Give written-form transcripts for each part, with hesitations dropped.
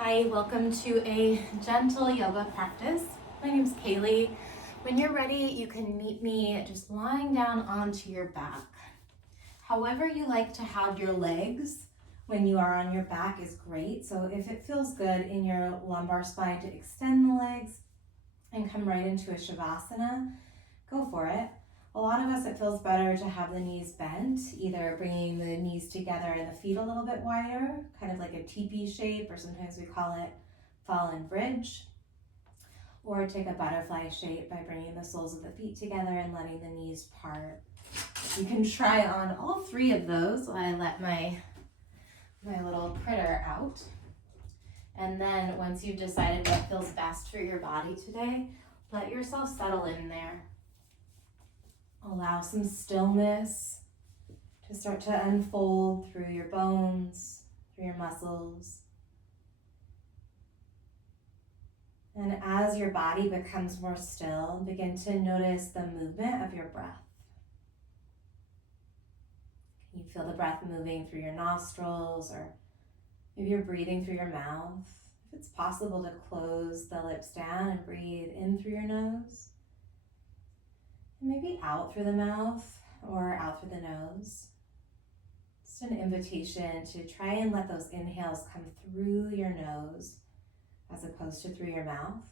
Hi, welcome to a gentle yoga practice. My name's Kaylee. When you're ready, you can meet me just lying down onto your back. However you like to have your legs when you are on your back is great. So if it feels good in your lumbar spine to extend the legs and come right into a Shavasana, go for it. A lot of us, it feels better to have the knees bent, either bringing the knees together and the feet a little bit wider, kind of like a teepee shape, or sometimes we call it fallen bridge, or take a butterfly shape by bringing the soles of the feet together and letting the knees part. You can try on all three of those while I let my little critter out. And then once you've decided what feels best for your body today, let yourself settle in there. Allow some stillness to start to unfold through your bones, through your muscles. And as your body becomes more still, begin to notice the movement of your breath. Can you feel the breath moving through your nostrils, or maybe you're breathing through your mouth? If it's possible to close the lips down and breathe in through your nose, and maybe out through the mouth or out through the nose. Just an invitation to try and let those inhales come through your nose as opposed to through your mouth.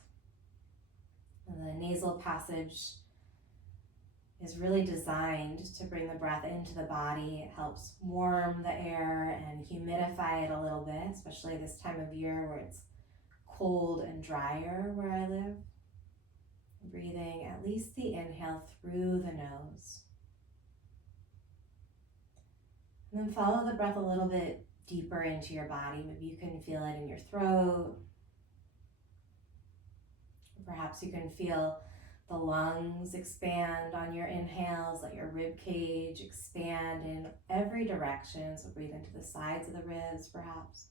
And the nasal passage is really designed to bring the breath into the body. It helps warm the air and humidify it a little bit, especially this time of year where it's cold and drier where I live. Breathing at least the inhale through the nose. And then follow the breath a little bit deeper into your body. Maybe you can feel it in your throat. Perhaps you can feel the lungs expand on your inhales, let your rib cage expand in every direction. So breathe into the sides of the ribs, perhaps.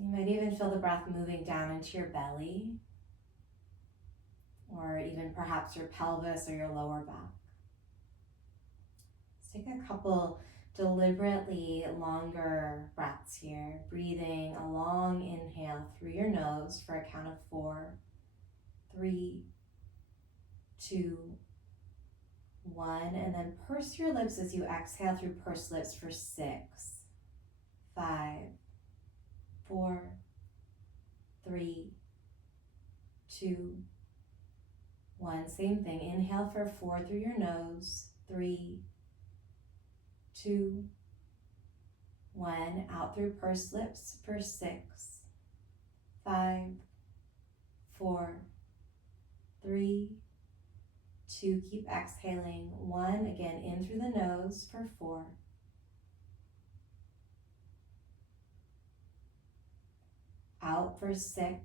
You might even feel the breath moving down into your belly, or even perhaps your pelvis or your lower back. Let's take a couple deliberately longer breaths here, breathing a long inhale through your nose for a count of 4, 3, 2, 1, and then purse your lips as you exhale through pursed lips for 6, 5, 4, 3, 2, 1. Same thing. Inhale for 4 through your nose. 3, 2, 1. Out through pursed lips for 6, 5, 4, 3, 2. Keep exhaling. 1. Again, in through the nose for 4. Out for 6.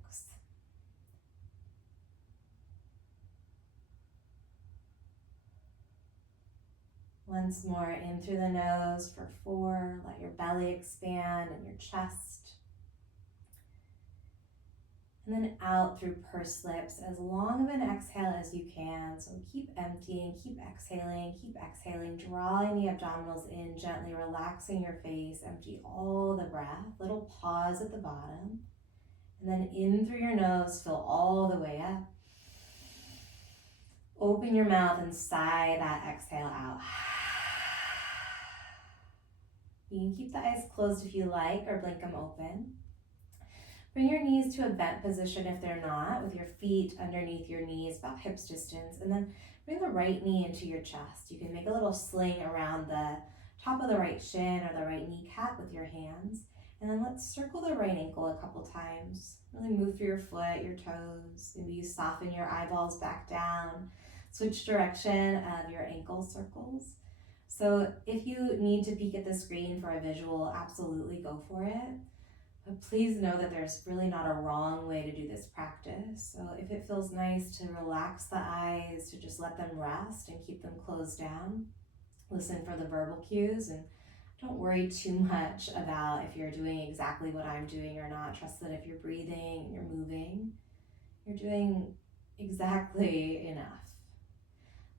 Once more, in through the nose for 4. Let your belly expand and your chest. And then out through pursed lips, as long of an exhale as you can. So keep emptying, keep exhaling, drawing the abdominals in, gently relaxing your face, empty all the breath, little pause at the bottom. And then in through your nose, fill all the way up. Open your mouth and sigh that exhale out. You can keep the eyes closed if you like, or blink them open. Bring your knees to a bent position if they're not, with your feet underneath your knees, about hips distance, and then bring the right knee into your chest. You can make a little sling around the top of the right shin or the right kneecap with your hands. And then let's circle the right ankle a couple times. Really move through your foot, your toes. Maybe you soften your eyeballs back down. Switch direction of your ankle circles. So if you need to peek at the screen for a visual, absolutely go for it. But please know that there's really not a wrong way to do this practice. So if it feels nice to relax the eyes, to just let them rest and keep them closed down, listen for the verbal cues, and don't worry too much about if you're doing exactly what I'm doing or not. Trust that if you're breathing and you're moving, you're doing exactly enough.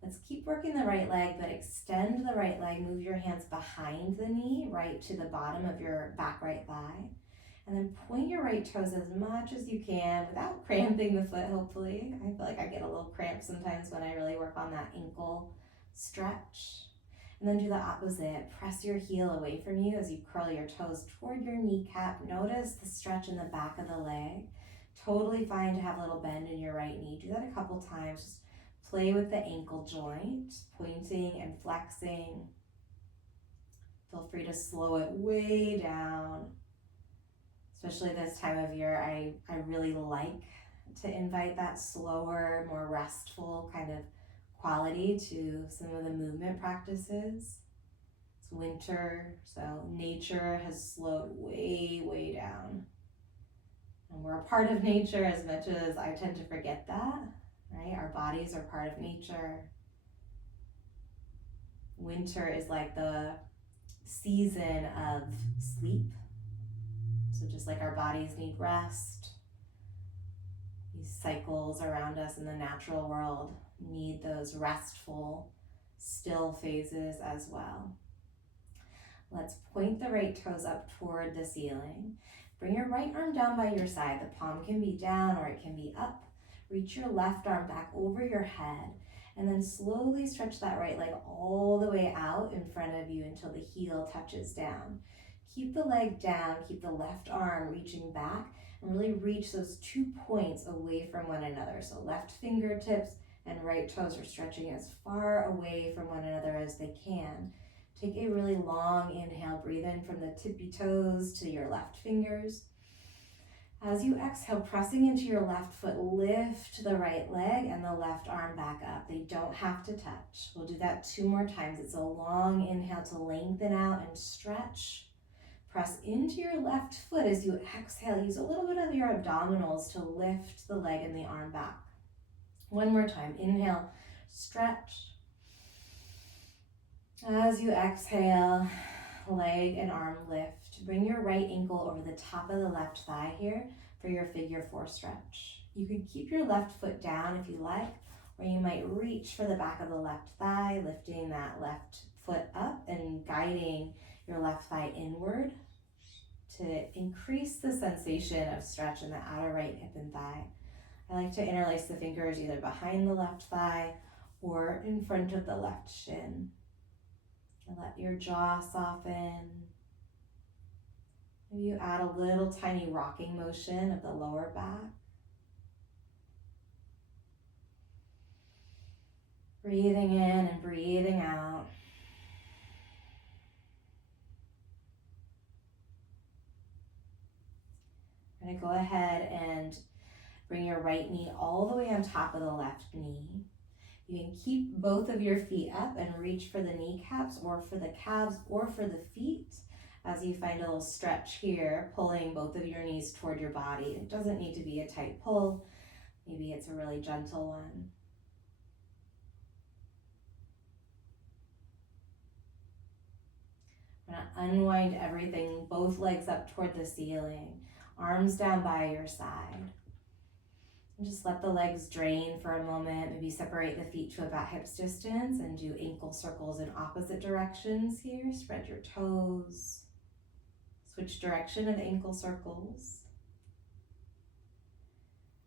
Let's keep working the right leg, but extend the right leg. Move your hands behind the knee, right to the bottom of your back right thigh. And then point your right toes as much as you can without cramping the foot, hopefully. I feel like I get a little cramp sometimes when I really work on that ankle stretch. And then do the opposite. Press your heel away from you as you curl your toes toward your kneecap. Notice the stretch in the back of the leg. Totally fine to have a little bend in your right knee. Do that a couple times. Just play with the ankle joint, pointing and flexing. Feel free to slow it way down. Especially this time of year, I really like to invite that slower, more restful kind of quality to some of the movement practices. It's winter, so nature has slowed way, way down. And we're a part of nature as much as I tend to forget that, right? Our bodies are part of nature. Winter is like the season of sleep. So just like our bodies need rest, these cycles around us in the natural world need those restful, still phases as well. Let's point the right toes up toward the ceiling. Bring your right arm down by your side. The palm can be down or it can be up. Reach your left arm back over your head and then slowly stretch that right leg all the way out in front of you until the heel touches down. Keep the leg down, keep the left arm reaching back, and really reach those 2 points away from one another. So left fingertips and right toes are stretching as far away from one another as they can. Take a really long inhale, breathe in from the tippy toes to your left fingers. As you exhale, pressing into your left foot, lift the right leg and the left arm back up. They don't have to touch. We'll do that 2 more times. It's a long inhale to lengthen out and stretch. Press into your left foot as you exhale. Use a little bit of your abdominals to lift the leg and the arm back. 1 more time. Inhale, stretch. As you exhale, leg and arm lift. Bring your right ankle over the top of the left thigh here for your figure 4 stretch. You can keep your left foot down if you like, or you might reach for the back of the left thigh, lifting that left foot up and guiding your left thigh inward to increase the sensation of stretch in the outer right hip and thigh. I like to interlace the fingers either behind the left thigh or in front of the left shin. And let your jaw soften. Maybe you add a little tiny rocking motion of the lower back. Breathing in and breathing out. We're going to go ahead and bring your right knee all the way on top of the left knee. You can keep both of your feet up and reach for the kneecaps or for the calves or for the feet as you find a little stretch here, pulling both of your knees toward your body. It doesn't need to be a tight pull. Maybe it's a really gentle one. We're going to unwind everything, both legs up toward the ceiling, arms down by your side. And just let the legs drain for a moment. Maybe separate the feet to about hips distance and do ankle circles in opposite directions here. Spread your toes. Switch direction of ankle circles.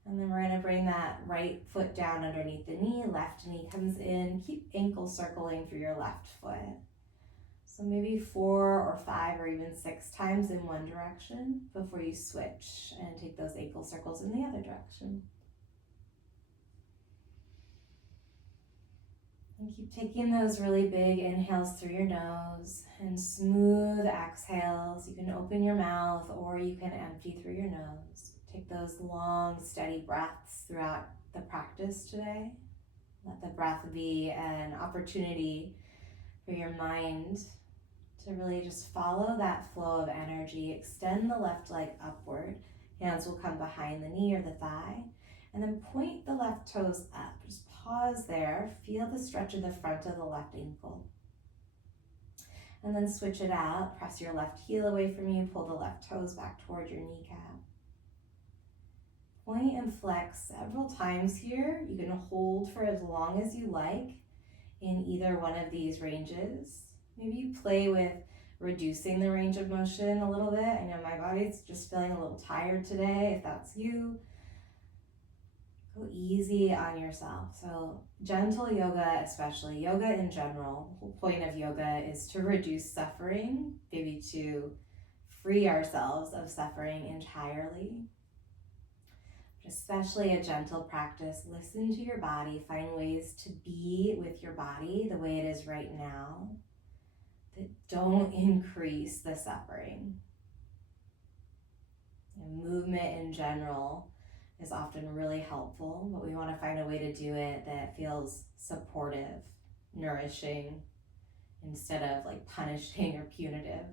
And then we're going to bring that right foot down underneath the knee. Left knee comes in. Keep ankle circling for your left foot. So maybe 4 or 5 or even 6 times in one direction before you switch and take those ankle circles in the other direction. And keep taking those really big inhales through your nose and smooth exhales. You can open your mouth or you can empty through your nose. Take those long, steady breaths throughout the practice today. Let the breath be an opportunity for your mind to really just follow that flow of energy. Extend the left leg upward. Hands will come behind the knee or the thigh. And then point the left toes up. Just pause there. Feel the stretch in the front of the left ankle. And then switch it out. Press your left heel away from you. Pull the left toes back toward your kneecap. Point and flex several times here. You can hold for as long as you like. in either one of these ranges. Maybe you play with reducing the range of motion a little bit. I know my body's just feeling a little tired today. If that's you, go easy on yourself. So gentle yoga, especially yoga in general, the whole point of yoga is to reduce suffering, maybe to free ourselves of suffering entirely. But especially a gentle practice. Listen to your body, find ways to be with your body the way it is right now that don't increase the suffering. And movement in general is often really helpful, but we want to find a way to do it that feels supportive, nourishing, instead of like punishing or punitive.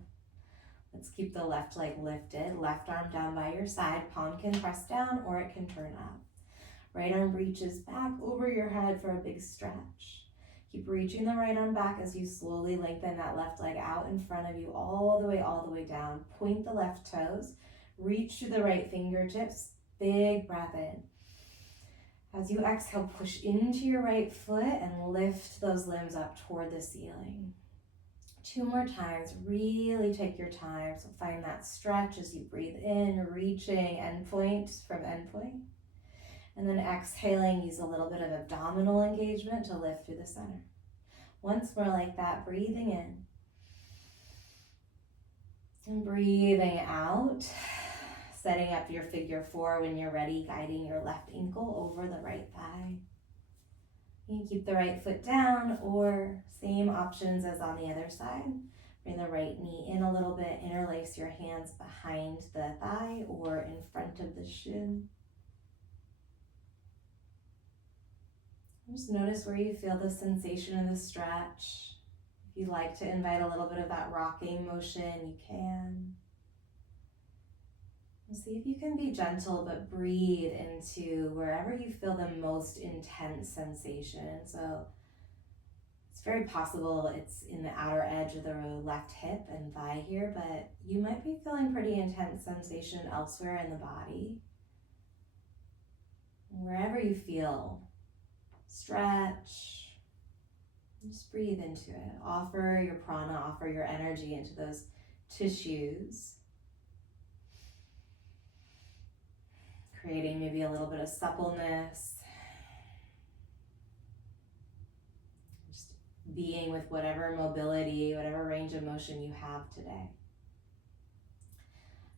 Let's keep the left leg lifted, left arm down by your side, palm can press down or it can turn up. Right arm reaches back over your head for a big stretch. Keep reaching the right arm back as you slowly lengthen that left leg out in front of you all the way down. Point the left toes, reach to the right fingertips, big breath in. As you exhale, push into your right foot and lift those limbs up toward the ceiling. 2 more times, really take your time. So find that stretch as you breathe in, reaching endpoint from endpoint. And then exhaling, use a little bit of abdominal engagement to lift through the center. Once more like that, breathing in. And breathing out. Setting up your figure 4 when you're ready, guiding your left ankle over the right thigh. You can keep the right foot down or same options as on the other side. Bring the right knee in a little bit, interlace your hands behind the thigh or in front of the shin. Just notice where you feel the sensation of the stretch. If you'd like to invite a little bit of that rocking motion, you can. And see if you can be gentle, but breathe into wherever you feel the most intense sensation. So it's very possible it's in the outer edge of the left hip and thigh here, but you might be feeling pretty intense sensation elsewhere in the body. And wherever you feel, stretch, just breathe into it. Offer your prana, offer your energy into those tissues. Creating maybe a little bit of suppleness. Just being with whatever mobility, whatever range of motion you have today.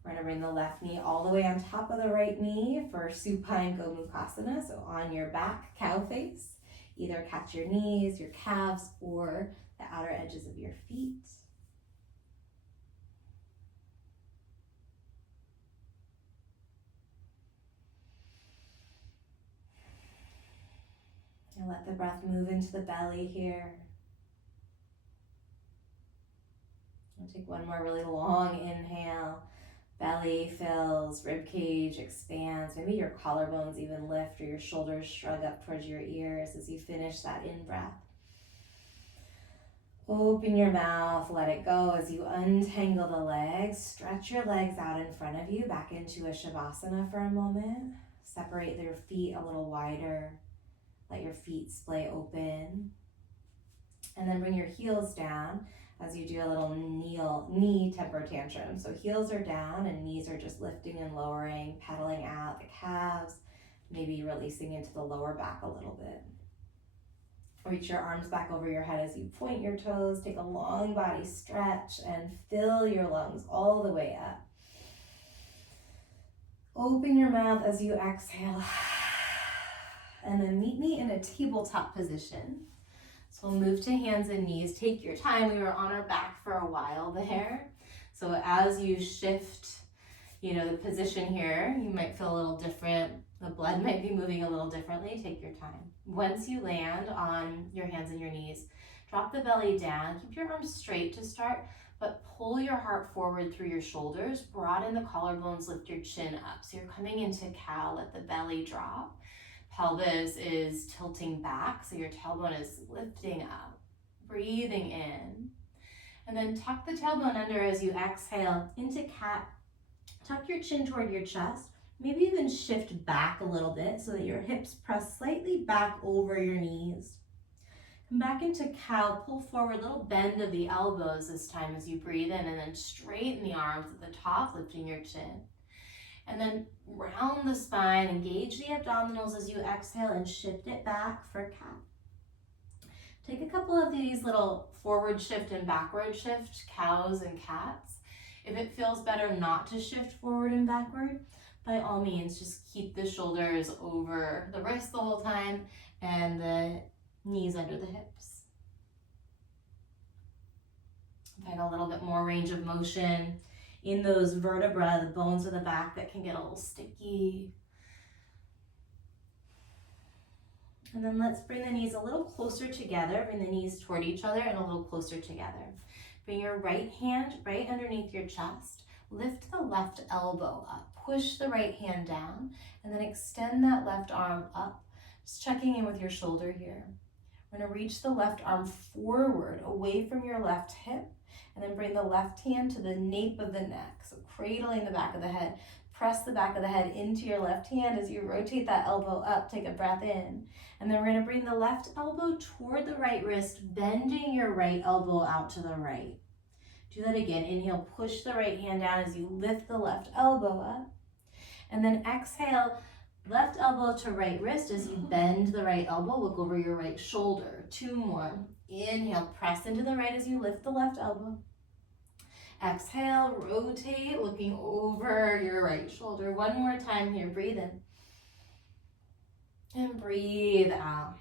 We're going to bring the left knee all the way on top of the right knee for Supine Gomukhasana. So on your back, cow face. Either catch your knees, your calves, or the outer edges of your feet. And let the breath move into the belly here. I'll take one more really long inhale. Belly fills, rib cage expands. Maybe your collarbones even lift or your shoulders shrug up towards your ears as you finish that in-breath. Open your mouth, let it go as you untangle the legs. Stretch your legs out in front of you, back into a Shavasana for a moment. Separate your feet a little wider. Let your feet splay open. And then bring your heels down as you do a little knee temper tantrum. So heels are down and knees are just lifting and lowering, pedaling out the calves, maybe releasing into the lower back a little bit. Reach your arms back over your head as you point your toes. Take a long body stretch and fill your lungs all the way up. Open your mouth as you exhale. And then meet me in a tabletop position. So we'll move to hands and knees. Take your time. We were on our back for a while there. So as you shift, the position here, you might feel a little different. The blood might be moving a little differently. Take your time. Once you land on your hands and your knees, drop the belly down. Keep your arms straight to start, but pull your heart forward through your shoulders. Broaden the collarbones, lift your chin up. So you're coming into cow, let the belly drop. Pelvis is tilting back, so your tailbone is lifting up. Breathing in. And then tuck the tailbone under as you exhale into cat. Tuck your chin toward your chest. Maybe even shift back a little bit so that your hips press slightly back over your knees. Come back into cow, pull forward, little bend of the elbows this time as you breathe in, and then straighten the arms at the top, lifting your chin. And then round the spine, engage the abdominals as you exhale and shift it back for cat. Take a couple of these little forward shift and backward shift, cows and cats. If it feels better not to shift forward and backward, by all means, just keep the shoulders over the wrist the whole time and the knees under the hips. Find a little bit more range of motion in those vertebrae, the bones of the back that can get a little sticky. And then let's bring the knees a little closer together. Bring the knees toward each other and a little closer together. Bring your right hand right underneath your chest. Lift the left elbow up. Push the right hand down and then extend that left arm up. Just checking in with your shoulder here. We're going to reach the left arm forward away from your left hip and then bring the left hand to the nape of the neck. So cradling the back of the head. Press the back of the head into your left hand as you rotate that elbow up. Take a breath in. And then we're going to bring the left elbow toward the right wrist, bending your right elbow out to the right. Do that again. Inhale, push the right hand down as you lift the left elbow up. And then exhale, left elbow to right wrist as you bend the right elbow. Look over your right shoulder. 2 more. Inhale, press into the right as you lift the left elbow. Exhale, rotate, looking over your right shoulder. 1 more time here. Breathe in. And breathe out.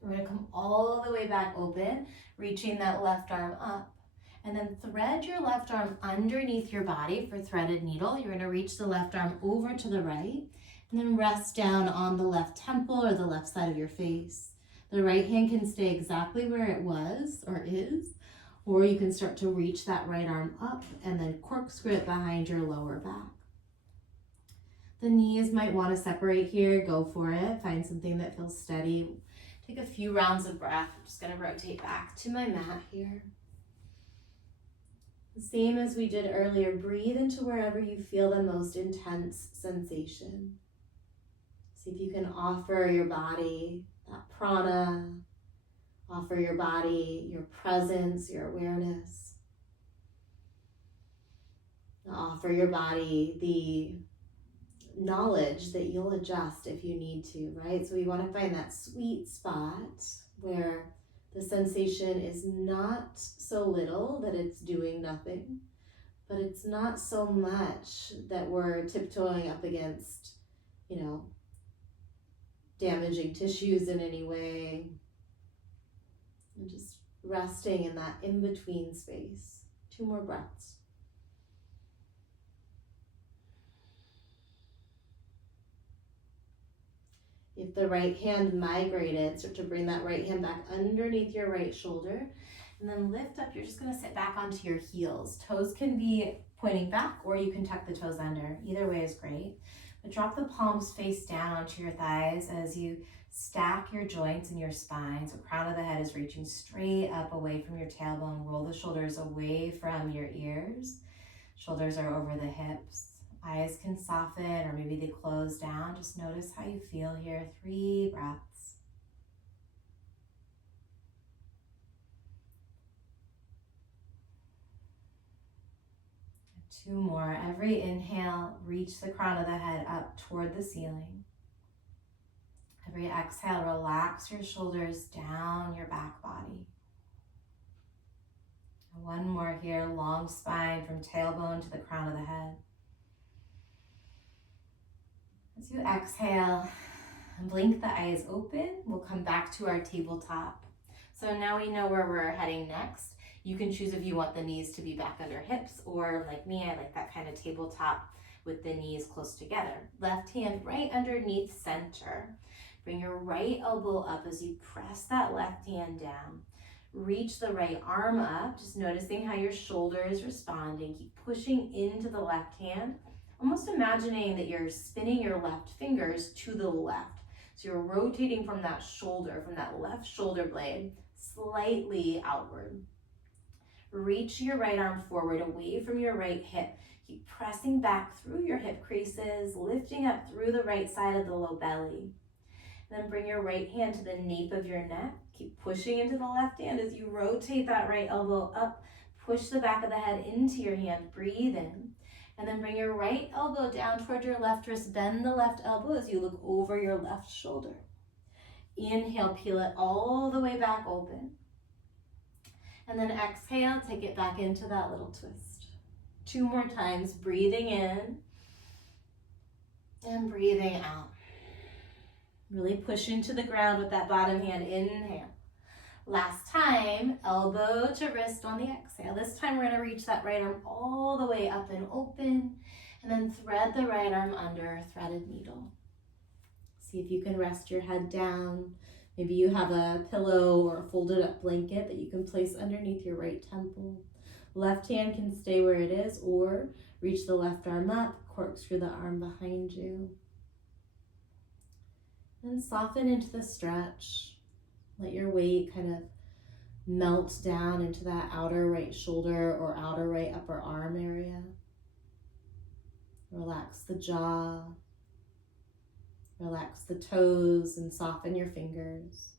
We're going to come all the way back open, reaching that left arm up. And then thread your left arm underneath your body for threaded needle. You're going to reach the left arm over to the right, and then rest down on the left temple or the left side of your face. The right hand can stay exactly where it was or is, or you can start to reach that right arm up and then corkscrew it behind your lower back. The knees might want to separate here. Go for it. Find something that feels steady. Take a few rounds of breath. I'm just going to rotate back to my mat here. The same as we did earlier, breathe into wherever you feel the most intense sensation. See if you can offer your body that prana, offer your body your presence, your awareness. Offer your body the knowledge that you'll adjust if you need to, right? So we want to find that sweet spot where the sensation is not so little that it's doing nothing, but it's not so much that we're tiptoeing up against, damaging tissues in any way. And just resting in that in-between space. 2 more breaths. If the right hand migrated, start to bring that right hand back underneath your right shoulder and then lift up. You're just going to sit back onto your heels. Toes can be pointing back or you can tuck the toes under. Either way is great. But drop the palms face down onto your thighs as you stack your joints and your spine. So crown of the head is reaching straight up away from your tailbone. Roll the shoulders away from your ears. Shoulders are over the hips. Eyes can soften or maybe they close down. Just notice how you feel here. 3 breaths. And 2 more. Every inhale, reach the crown of the head up toward the ceiling. Every exhale, relax your shoulders down your back body. And 1 more here. Long spine from tailbone to the crown of the head. As you exhale and blink the eyes open, we'll come back to our tabletop. So now we know where we're heading next. You can choose if you want the knees to be back under hips, or like me, I like that kind of tabletop with the knees close together. Left hand right underneath center. Bring your right elbow up as you press that left hand down. Reach the right arm up, just noticing how your shoulder is responding. Keep pushing into the left hand. Almost imagining that you're spinning your left fingers to the left. So you're rotating from that shoulder, from that left shoulder blade, slightly outward. Reach your right arm forward away from your right hip. Keep pressing back through your hip creases, lifting up through the right side of the low belly. And then bring your right hand to the nape of your neck. Keep pushing into the left hand as you rotate that right elbow up. Push the back of the head into your hand. Breathe in. And then bring your right elbow down toward your left wrist. Bend the left elbow as you look over your left shoulder. Inhale, peel it all the way back open. And then exhale, take it back into that little twist. 2 more times, breathing in and breathing out. Really push into the ground with that bottom hand. Inhale. Last time, elbow to wrist on the exhale. This time we're gonna reach that right arm all the way up and open, and then thread the right arm under a threaded needle. See if you can rest your head down. Maybe you have a pillow or a folded up blanket that you can place underneath your right temple. Left hand can stay where it is, or reach the left arm up, corkscrew the arm behind you. And soften into the stretch. Let your weight kind of melt down into that outer right shoulder or outer right upper arm area. Relax the jaw. Relax the toes and soften your fingers.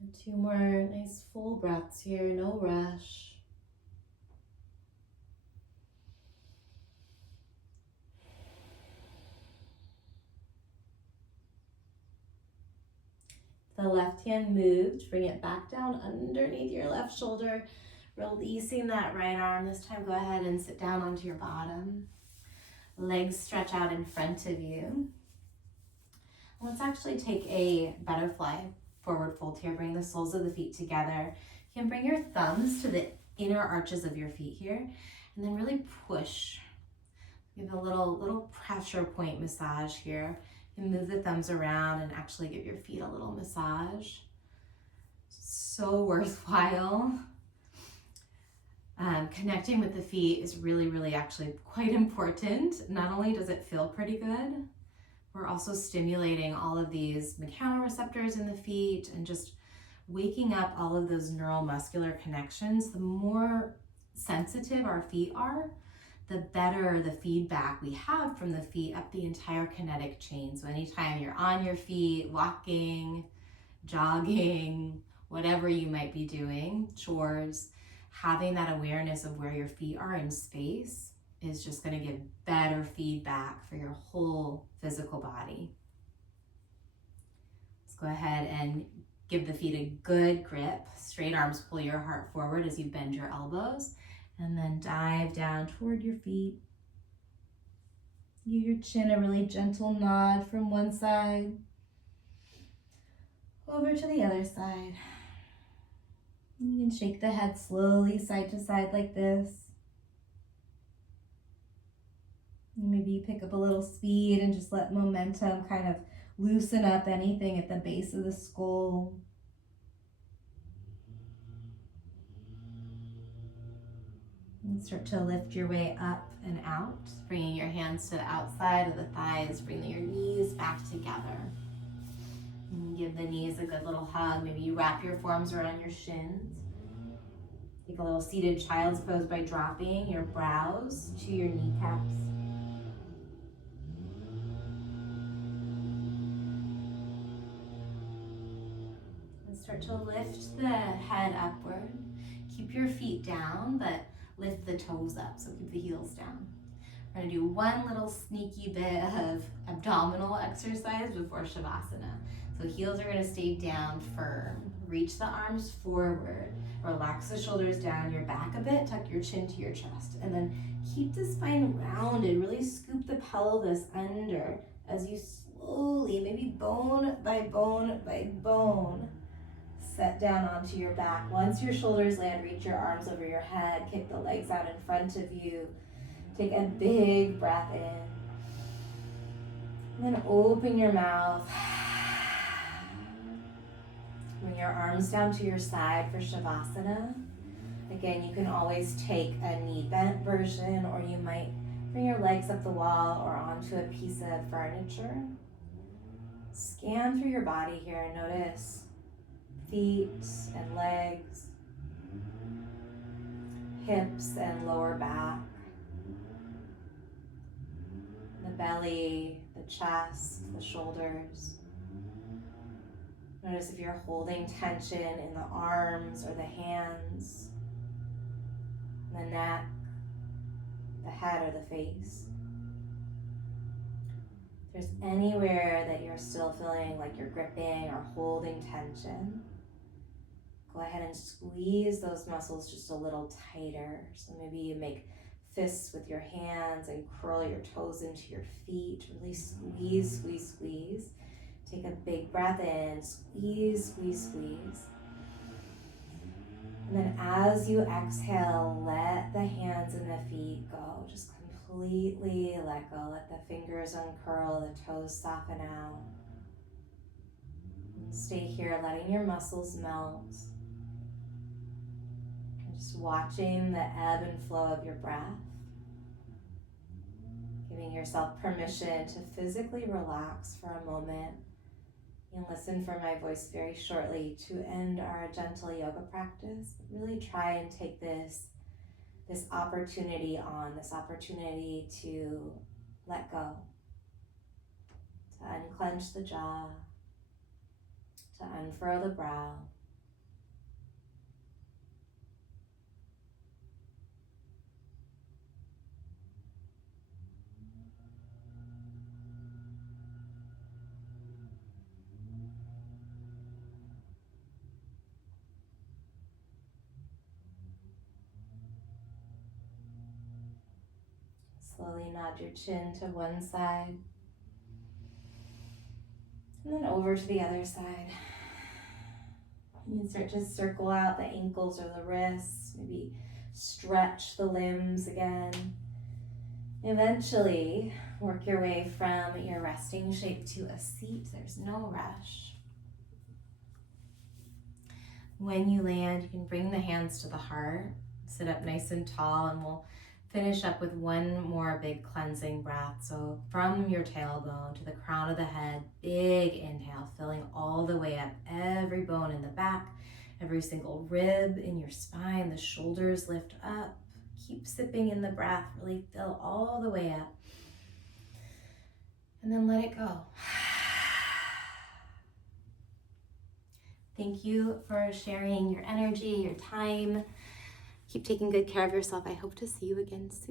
And 2 more nice full breaths here, no rush. The left hand moved, bring it back down underneath your left shoulder, releasing that right arm. This time go ahead and sit down onto your bottom. Legs stretch out in front of you. Let's actually take a butterfly forward fold here. Bring the soles of the feet together. You can bring your thumbs to the inner arches of your feet here, and then really push. Give a little pressure point massage here. And move the thumbs around and actually give your feet a little massage. So worthwhile. Connecting with the feet is really actually quite important. Not only does it feel pretty good, we're also stimulating all of these mechanoreceptors in the feet and just waking up all of those neuromuscular connections. The more sensitive our feet are, the better the feedback we have from the feet up the entire kinetic chain. So anytime you're on your feet, walking, jogging, whatever you might be doing, chores, having that awareness of where your feet are in space is just going to give better feedback for your whole physical body. Let's go ahead and give the feet a good grip. Straight arms pull your heart forward as you bend your elbows. And then dive down toward your feet. Give your chin a really gentle nod from one side over to the other side. You can shake the head slowly side to side like this. Maybe you pick up a little speed and just let momentum kind of loosen up anything at the base of the skull. And start to lift your way up and out, bringing your hands to the outside of the thighs, bringing your knees back together. And give the knees a good little hug. Maybe you wrap your forearms around your shins. Take a little seated child's pose by dropping your brows to your kneecaps. And start to lift the head upward. Keep your feet down, but lift the toes up, so keep the heels down. We're gonna do one little sneaky bit of abdominal exercise before Shavasana. So heels are gonna stay down firm. Reach the arms forward. Relax the shoulders down, your back a bit, tuck your chin to your chest, and then keep the spine rounded. Really scoop the pelvis under as you slowly, maybe bone by bone by bone, set down onto your back. Once your shoulders land, reach your arms over your head, kick the legs out in front of you. Take a big breath in. And then open your mouth. Bring your arms down to your side for Shavasana. Again, you can always take a knee bent version, or you might bring your legs up the wall or onto a piece of furniture. Scan through your body here and notice feet and legs. hips and lower back, the belly, the chest, the shoulders. Notice if you're holding tension in the arms or the hands, the neck, the head or the face. If there's anywhere that you're still feeling like you're gripping or holding tension, go ahead and squeeze those muscles just a little tighter. So maybe you make fists with your hands and curl your toes into your feet. Really squeeze, squeeze, squeeze. Take a big breath in, squeeze, squeeze, squeeze. And then as you exhale, let the hands and the feet go. Just completely let go. Let the fingers uncurl, the toes soften out. And stay here, letting your muscles melt. And just watching the ebb and flow of your breath. Giving yourself permission to physically relax for a moment. And listen for my voice very shortly to end our gentle yoga practice. Really try and take this opportunity on, this opportunity to let go, to unclench the jaw, to unfurl the brow. Slowly nod your chin to one side and then over to the other side. You can start to circle out the ankles or the wrists, maybe stretch the limbs again. Eventually, work your way from your resting shape to a seat. There's no rush. When you land, you can bring the hands to the heart, sit up nice and tall, and we'll finish up with one more big cleansing breath. So from your tailbone to the crown of the head, big inhale, filling all the way up, every bone in the back, every single rib in your spine, the shoulders lift up. Keep sipping in the breath, really fill all the way up. And then let it go. Thank you for sharing your energy, your time. Keep taking good care of yourself. I hope to see you again soon.